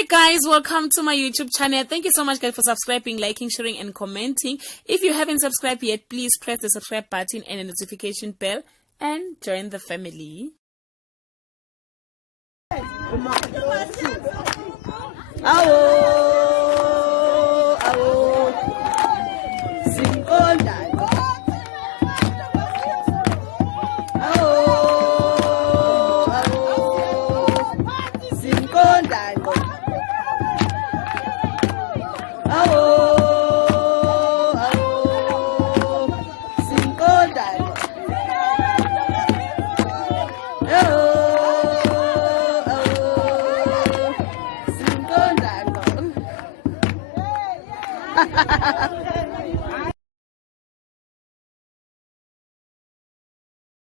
Alright guys, welcome to my YouTube channel. Thank you so much guys for subscribing, liking, sharing and commenting. If you haven't subscribed yet, please press the subscribe button and the notification bell and join the family. Oh.